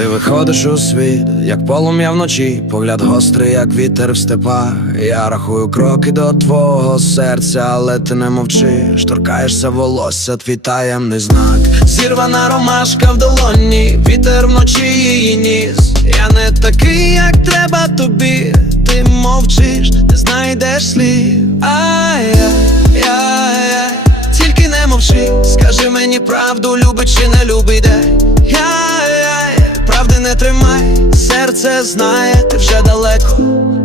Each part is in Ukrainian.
Ти виходиш у світ, як полум'я вночі, погляд гострий, як вітер в степах. Я рахую кроки до твого серця, але ти не мовчиш, торкаєшся волосся, твій таємний знак. Зірвана ромашка в долоні, вітер вночі її ніс. Я не такий, як треба тобі. Ти мовчиш, не знайдеш слів. Ай-яй-яй, тільки не мовчи, скажи мені правду, любить чи не любить де. Серце знає, ти вже далеко.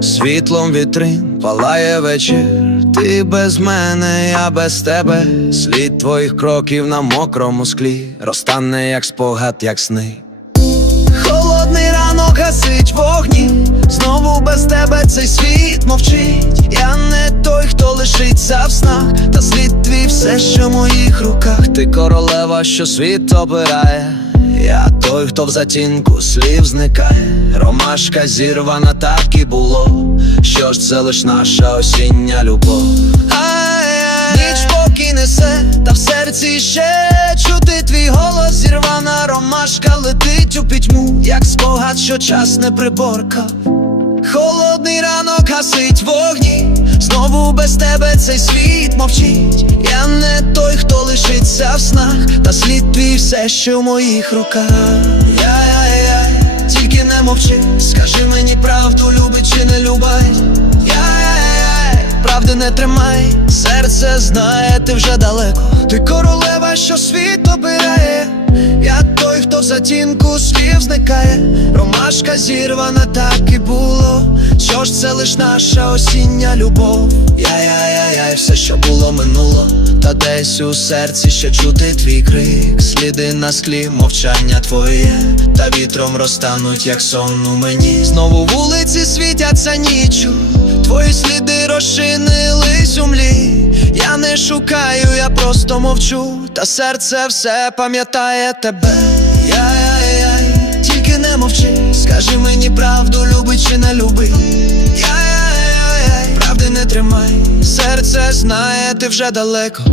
Світлом вітрин палає вечір. Ти без мене, я без тебе. Слід твоїх кроків на мокрому склі, розтане як спогад, як сни. Холодний ранок гасить вогні, знову без тебе цей світ мовчить. Я не той, хто лишиться в снах, та слід твій все, що в моїх руках. Ти королева, що світ обирає. Я той, хто в затінку слів зникає. Ромашка зірвана, так і було. Що ж це лиш наша осіння любов? Ніч поки несе, та в серці ще чути твій голос, зірвана ромашка летить у пітьму, як спогад, що час не приборкав. Холодний ранок гасить вогні, знову без тебе цей світ мовчить. Я не той, хто лишиться в снах, та слід твій все, що в моїх руках. Я, я, я, тільки не мовчи, скажи мені правду, любить чи не любить. Правди не тримай, серце знає, ти вже далеко. Ти королева, що світ обирає. Я той, хто в затінку слів зникає, ромашка зірвана, так і було. Що ж це лиш наша осіння любов? Я-я-я-я, все, що було минуло, та десь у серці ще чути твій крик, сліди на склі, мовчання твоє, та вітром розтануть, як сон у мені. Знову вулиці світяться ніччю, твої сліди розчинились у млі. Я не шукаю, я просто мовчу, та серце все пам'ятає тебе. Яй-яй-яй, тільки не мовчи, скажи мені правду, любить чи не любить. Яй-яй-яй, правди не тримай, серце знає, ти вже далеко.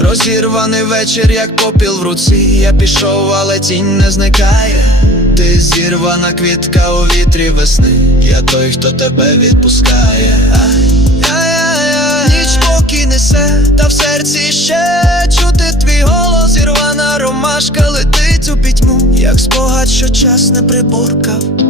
Розірваний вечір, як попіл в руці. Я пішов, але тінь не зникає. Ти зірвана квітка у вітрі весни. Я той, хто тебе відпускає. Спокій несе, та в серці ще чути твій голос, зірвана ромашка летить у пітьму, як спогад, що час не приборкав.